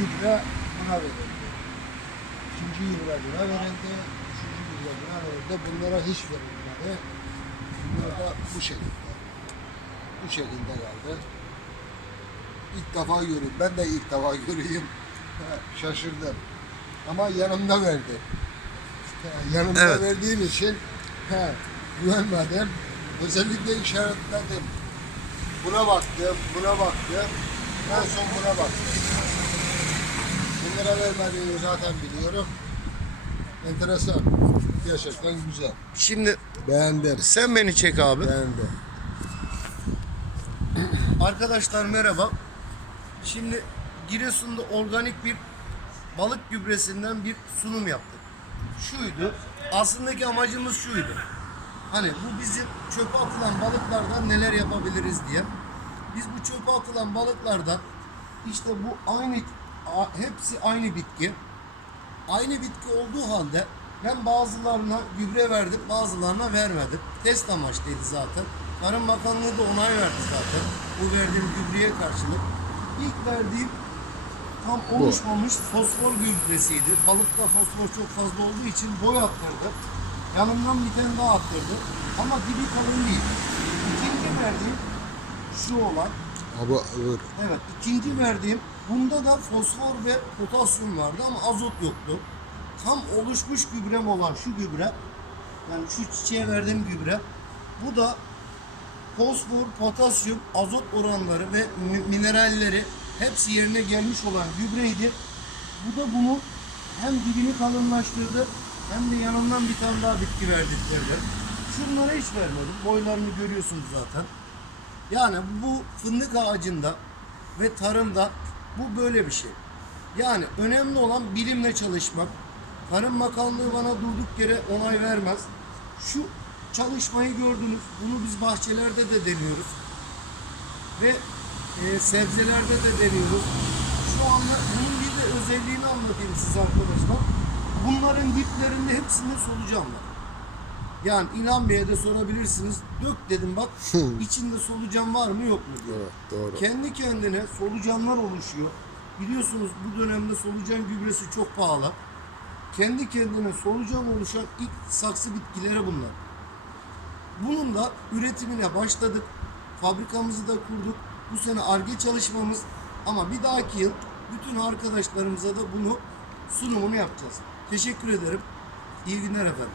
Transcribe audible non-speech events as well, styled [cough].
gübre buna verildi. İkinci gübre buna verildi. Üçüncü gübre buna verildi. Bunlara hiç verilmedi. Bunlar da bu şekilde. Bu şekilde geldi. İlk defa görüyorum. Ben de ilk defa göreyim. [laughs] Şaşırdım. Ama yanımda verdi. Yanımda Evet. verdiğim için he, güvenmedim. Özellikle işaretledim. Buna baktım, buna baktım. En son buna baktım. Bunlara vermediğini zaten biliyorum. Enteresan. Gerçekten güzel. Şimdi Beğendim. sen beni çek abi. Beğendim. [clears throat] Arkadaşlar merhaba. Şimdi Giresun'da organik bir balık gübresinden bir sunum yaptık. Şuydu. Aslındaki amacımız şuydu. Hani bu bizim çöpe atılan balıklardan neler yapabiliriz diye. Biz bu çöpe atılan balıklardan işte bu aynı hepsi aynı bitki. Aynı bitki olduğu halde ben bazılarına gübre verdim, bazılarına vermedim. Test amaçlıydı zaten. Tarım Bakanlığı da onay verdi zaten. Bu verdiğim gübreye karşılık. İlk verdiğim tam oluşmamış fosfor gübresiydi. Balıkta fosfor çok fazla olduğu için boy attırdı. Yanından bir tane daha attırdı. Ama dibi kalın değil. İkinci verdiğim şu olan Abi ıvır. Evet ikinci verdiğim bunda da fosfor ve potasyum vardı ama azot yoktu. Tam oluşmuş gübrem olan şu gübre yani şu çiçeğe verdiğim gübre bu da fosfor, potasyum, azot oranları ve mi- mineralleri hepsi yerine gelmiş olan gübreydi. Bu da bunu hem dibini kalınlaştırdı hem de yanından bir tane daha bitki verdiklerinde. Şunlara hiç vermedim. Boylarını görüyorsunuz zaten. Yani bu fındık ağacında ve tarımda bu böyle bir şey. Yani önemli olan bilimle çalışmak. Tarım Bakanlığı bana durduk yere onay vermez. Şu çalışmayı gördünüz. Bunu biz bahçelerde de deniyoruz. Ve e, sebzelerde de deniyoruz. Şu anda bunun bir de özelliğini anlatayım size arkadaşlar. Bunların diplerinde hepsinde solucan var. Yani İlhan Bey'e de sorabilirsiniz. Dök dedim bak [laughs] içinde solucan var mı yok mu diye. Evet, doğru. Kendi kendine solucanlar oluşuyor. Biliyorsunuz bu dönemde solucan gübresi çok pahalı. Kendi kendine solucan oluşan ilk saksı bitkileri bunlar. Bunun da üretimine başladık. Fabrikamızı da kurduk. Bu sene ARGE çalışmamız ama bir dahaki yıl bütün arkadaşlarımıza da bunu sunumunu yapacağız. Teşekkür ederim. İyi günler efendim.